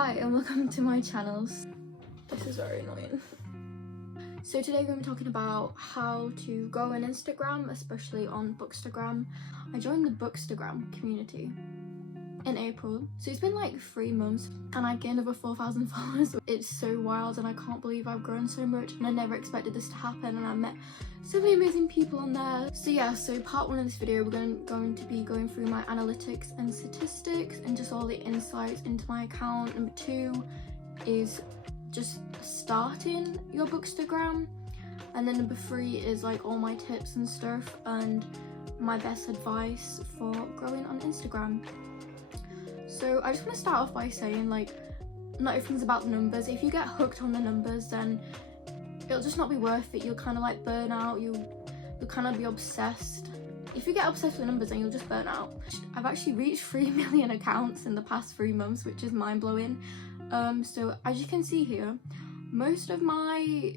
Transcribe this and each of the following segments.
Hi and welcome to my channels. This is very annoying. So today we're going to be talking about how to grow an Instagram, especially on bookstagram. I joined the bookstagram community in April, so it's been like 3 months and I gained over 4,000 followers. It's so wild and I can't believe I've grown so much, and I never expected this to happen, and I met so many amazing people on there. So yeah, so part 1 of this video we're going to be going through my analytics and statistics and just all the insights into my account. Number 2 is just starting your bookstagram, and then number 3 is like all my tips and stuff and my best advice for growing on Instagram. So I just want to start off by saying, like, not everything's about the numbers. If you get hooked on the numbers, then it'll just not be worth it. You'll kind of like burn out. You'll kind of be obsessed. If you get obsessed with numbers, then you'll just burn out. I've actually reached 3 million accounts in the past 3 months, which is mind-blowing. So as you can see here, most of my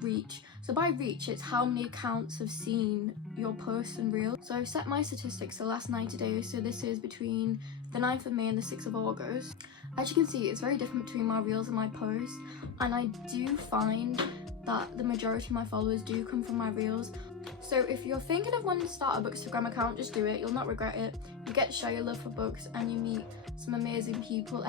reach, so by reach it's how many accounts have seen your posts and reels. So I've set my statistics the last 90 days, so this is between the 9th of May and the 6th of August. As you can see, it's very different between my reels and my posts, and I do find that the majority of my followers do come from my reels. So if you're thinking of wanting to start a bookstagram account, just do it. You'll not regret it. You get to share your love for books and you meet some amazing people.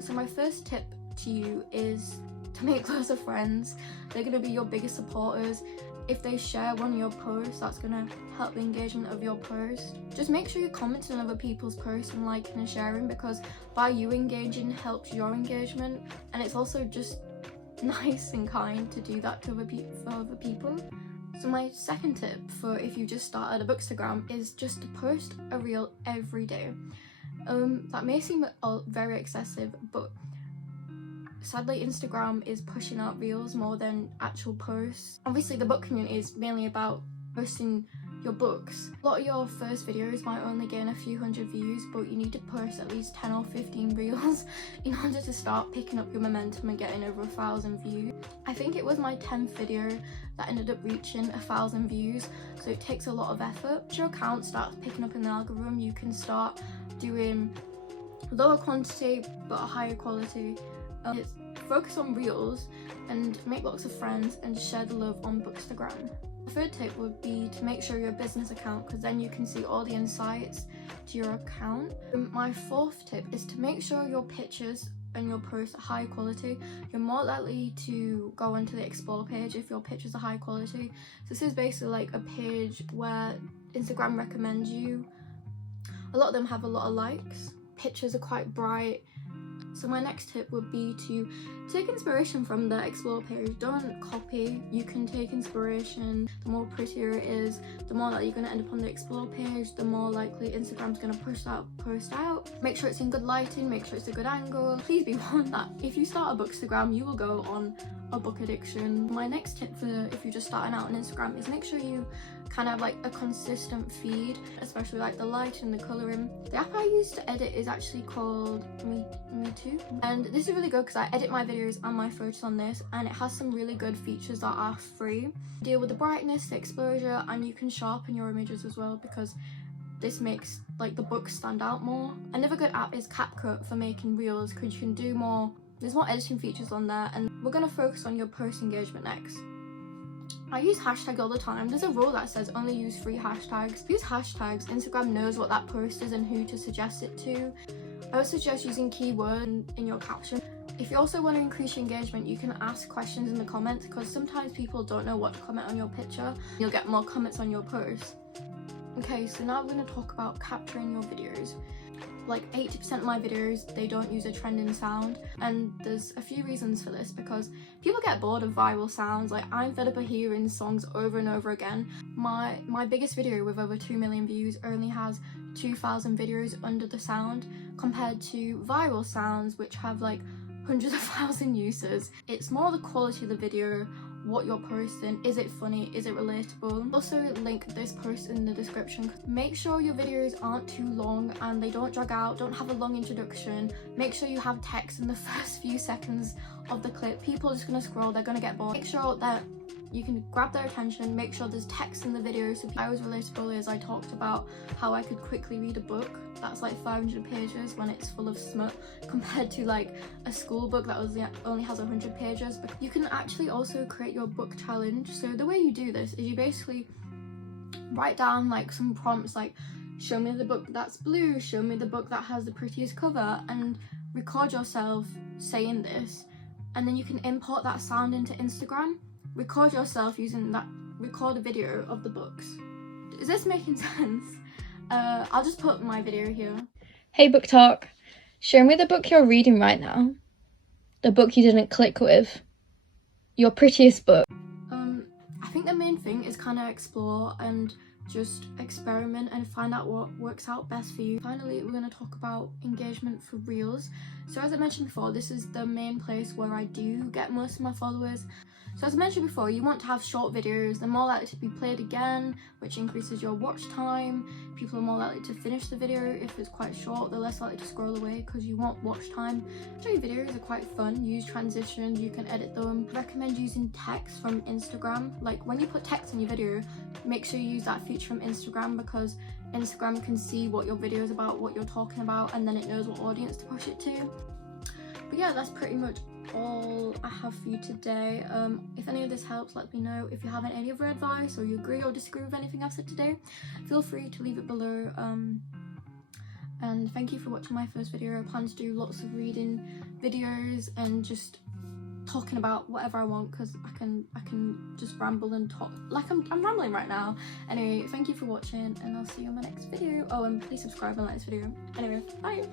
So my first tip to you is to make loads of friends. They're going to be your biggest supporters. If they share one of your posts, that's going to help the engagement of your post. Just make sure you're commenting on other people's posts and liking and sharing, because by you engaging helps your engagement, and it's also just nice and kind to do that to other people. So my second tip for if you just started a bookstagram is just to post a reel every day. That may seem very excessive, but sadly Instagram is pushing out reels more than actual posts. Obviously the book community is mainly about posting your books. A lot of your first videos might only gain a few hundred views, but you need to post at least 10 or 15 reels in order to start picking up your momentum and getting over 1,000 views. I think it was my 10th video that ended up reaching 1,000 views, so it takes a lot of effort. If your account starts picking up in the algorithm, you can start doing lower quantity but a higher quality. Focus on reels and make lots of friends and just share the love on bookstagram. The third tip would be to make sure you're a business account, because then you can see all the insights to your account. My fourth tip is to make sure your pictures and your posts are high quality. You're more likely to go onto the explore page if your pictures are high quality. So this is basically like a page where Instagram recommends you. A lot of them have a lot of likes. Pictures are quite bright. So my next tip would be to take inspiration from the explore page. Don't copy. You can take inspiration. The more prettier it is, the more that you're going to end up on the explore page, the more likely Instagram's going to push that post out. Make sure it's in good lighting, make sure it's a good angle. Please be warned that if you start a bookstagram, you will go on a book addiction. My next tip for if you're just starting out on Instagram is make sure you kind of have like a consistent feed, especially like the lighting, the colouring. The app I use to edit is actually called Me Too, and this is really good because I edit my videos and my photos on this, and it has some really good features that are free. Deal with the brightness, the exposure, and you can sharpen your images as well, because this makes like the book stand out more. Another good app is CapCut for making reels, because you can do more. There's more editing features on there, and we're going to focus on your post engagement next. I use hashtags all the time. There's a rule that says only use 3 hashtags. Use hashtags. Instagram knows what that post is and who to suggest it to. I would suggest using keywords in your caption. If you also want to increase your engagement, you can ask questions in the comments, because sometimes people don't know what to comment on your picture. You'll get more comments on your post. Okay, so now we're going to talk about capturing your videos. Like 80% of my videos, they don't use a trending sound, and there's a few reasons for this, because people get bored of viral sounds. Like, I'm fed up of hearing songs over and over again. My biggest video with over 2 million views only has 2,000 videos under the sound, compared to viral sounds which have like hundreds of thousand users. It's more the quality of the video, what you're posting. Is it funny? Is it relatable? Also link this post in the description. Make sure your videos aren't too long and they don't drag out. Don't have a long introduction. Make sure you have text in the first few seconds of the clip. People are just gonna scroll, they're gonna get bored. Make sure that you can grab their attention, make sure there's text in the video. So I was relatable as I talked about how I could quickly read a book that's like 500 pages when it's full of smut, compared to like a school book that only has 100 pages. But you can actually also create your book challenge. So the way you do this is you basically write down like some prompts like, show me the book that's blue, show me the book that has the prettiest cover, and record yourself saying this, and then you can import that sound into Instagram, record yourself using that, record a video of the books. Is this making sense? I'll just put my video here. Hey Book Talk, show me the book you're reading right now. The book you didn't click with. Your prettiest book. I think the main thing is kind of explore and just experiment and find out what works out best for you. Finally, we're going to talk about engagement for Reels. So as I mentioned before, this is the main place where I do get most of my followers. So as I mentioned before, you want to have short videos. They're more likely to be played again, which increases your watch time. People are more likely to finish the video if it's quite short. They're less likely to scroll away because you want watch time. Actually, videos are quite fun. Use transitions, you can edit them. I recommend using text from Instagram. Like when you put text in your video, make sure you use that feature from Instagram, because Instagram can see what your video is about, what you're talking about, and then it knows what audience to push it to. But yeah, that's pretty much all I have for you today. If any of this helps, let me know. If you have any other advice or you agree or disagree with anything I've said today, feel free to leave it below. And thank you for watching my first video. I plan to do lots of reading videos and just talking about whatever I want, because I can just ramble and talk like I'm rambling right now. Anyway, thank you for watching, and I'll see you in my next video. Oh, and please subscribe and like this video. Anyway, bye.